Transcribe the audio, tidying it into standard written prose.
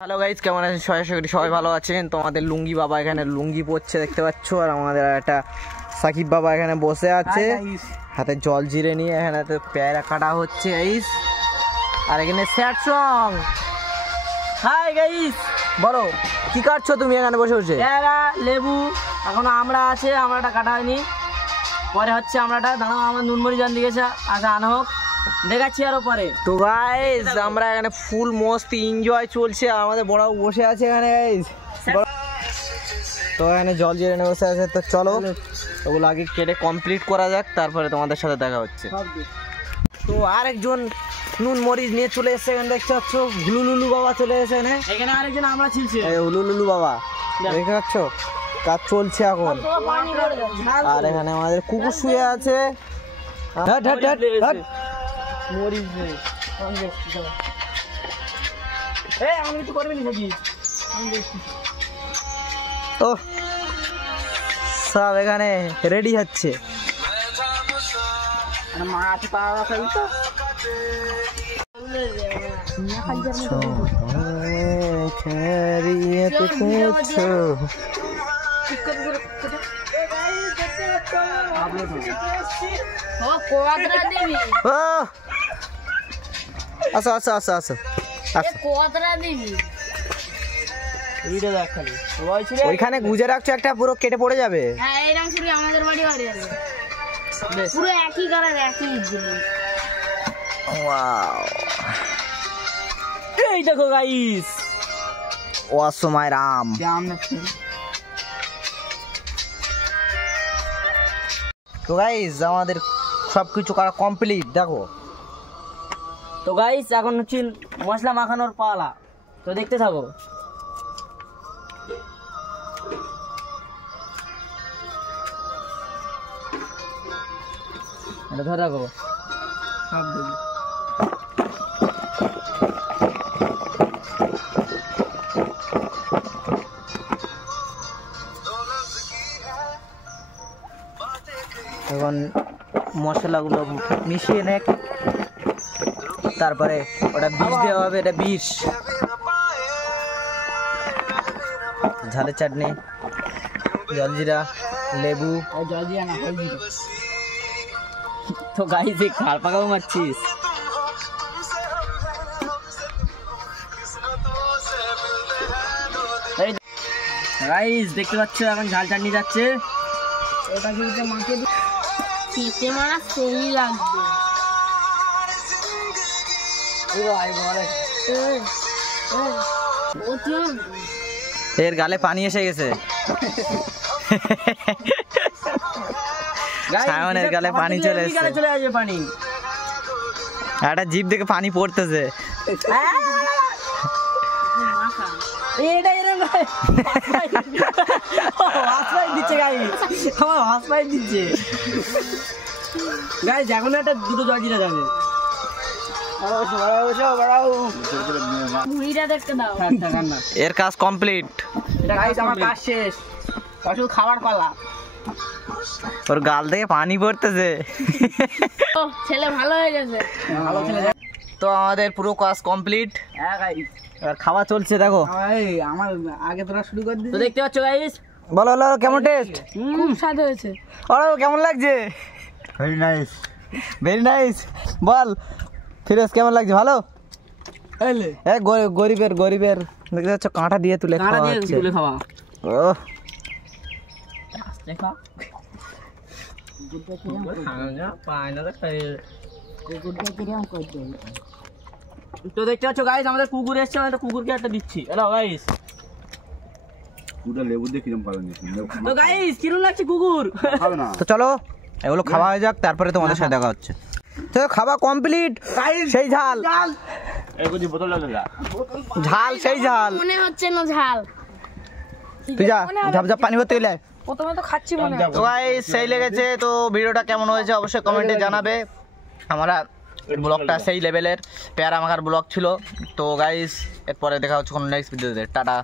Hello guys, কেমন আছেন? সবাই ভালো আছেন। তোমাদের লুঙ্গি বাবা এখানে লুঙ্গি পরছে দেখতে পাচ্ছ, আর আমাদের একটা সাকিব বাবা এখানে বসে আছে হাতে জল জিরে নিয়ে। এখানে পেয়ারা কাটা হচ্ছে গাইজ, আর এখানে স্যাড সং। হাই গাইজ, বলো কি কাটছো তুমি এখানে বসে বসে? পেয়ারা, লেবু, এখনো আমরা আছে, আমরাটা কাটা হয়নি, পরে হচ্ছে আমরাটা। দাঁড়াও, আমার নুনমরি জান দিয়েছে, আচ্ছা আনা হোক, দেখাচ্ছি আরো পরে। তো গাইজ আমরা এখানে ফুল মস্তি এনজয় চলছে, আর আমাদের বড় বসে আছে এখানে গাইজ। তো এখানে জল জিরে নিয়ে বসে আছে। তো চলো ওগুলো আগে কেটে কমপ্লিট করা যাক, তারপরে তোমাদের সাথে দেখা হচ্ছে। তো আরেকজন নুন মরিচ নিয়ে চলে এসছে এখানে, দেখতে পাচ্ছ হুলুলুলু বাবা চলে এসে এখানে আরেকজন আমরা ছিলছি, হুলুলুলু বাবা দেখতে পাচ্ছ, কাজ চলছে এখন। আর এখানে আমাদের কুকুর শুয়ে আছে। ও সব এখানে রেডি হচ্ছে। আসো আসো আসো আসো, ওইখানে গুজে রাখছো, একটা পুরো কেটে পড়ে যাবে। এই দেখো গাইস, অসময় রাম। তো গাইস আমাদের সবকিছু করা কমপ্লিট দেখো। তো গাইস এখন হচ্ছে মশলা মাখানোর পালা, তো দেখতে থাকো। এটা ধরে রাখো সব দিন। এখন মশলাগুলো মিশিয়ে নে, তারপরে ওটা বিষ দেওয়া হবে। এটা বিষ, ঝালের চাটনি, জলজিরা, লেবু, জলজিরা না হলজিরা। তো গাইস এই খাল পাকাও মারছিস। গাইস দেখতে পাচ্ছ এখন ঝাল চাটনি যাচ্ছে। এটা কিন্তু মাকে খেতে মারা সেই লাগবে। এর গালে পানি এসে গেছে, সায়নের গালে পানি চলে এসেছে। পানি একটা জিভ থেকে পানি পড়তেছে। এখন একটা দুটো জলজিরা যাবে। এর কাজ কমপ্লিট, আমার কাজ শেষ, শুধু খাবার পালা। ওর গাল থেকে পানি পড়তেছে। ছেলে ভালো হয়ে গেছে, ভালো ছেলে। তো আমাদের পুরো কাজ কমপ্লিট, আর খাওয়া চলছে দেখো। আমার আগে তোরা শুরু করে দিই। তো দেখতে পাচ্ছ গাইস, বলো বলো কেমন টেস্ট? খুব স্বাদ হয়েছে। আরে কেমন লাগছে? Very nice, very nice. বল ফিরোজ কেমন লাগছে? ভালো। গরিবের গরিবের দেখতে পাচ্ছ কাঁটা দিয়ে তুলে খাওয়া হচ্ছে। তুলে খাওয়া। ও তো দেখতে পাচ্ছ গাইস আমাদের কুকুর এসছে, আমাদের কুকুরকে একটা দিচ্ছি। হ্যালো গাইস, পুরো লেবু দিয়ে কিরম পাবেন? তো গাইস কিরম লাগছে কুকুর? খাবে না। তো চলো এগুলো খাওয়া হয়ে যাক, তারপরে তোমাদের সাথে দেখা হচ্ছে। তো খাওয়া কমপ্লিট, সেই ঝাল ঝাল সেই ঝাল মনে হচ্ছে না ঝাল। তুই যা ঝাপঝাপ পানি ভরতে গেলে। প্রথমে তো খাচ্ছি মনে হয়। তো গাইস সেই লেগেছে। তো ভিডিওটা কেমন হয়েছে অবশ্যই কমেন্টে জানাবে। আমরা ব্লগটা সেই লেভেলের পেয়ারা মাখার ব্লগ ছিল। তো গাইস এরপরে দেখা হচ্ছে কোনো নেক্সট ভিডিওতে। টাটা।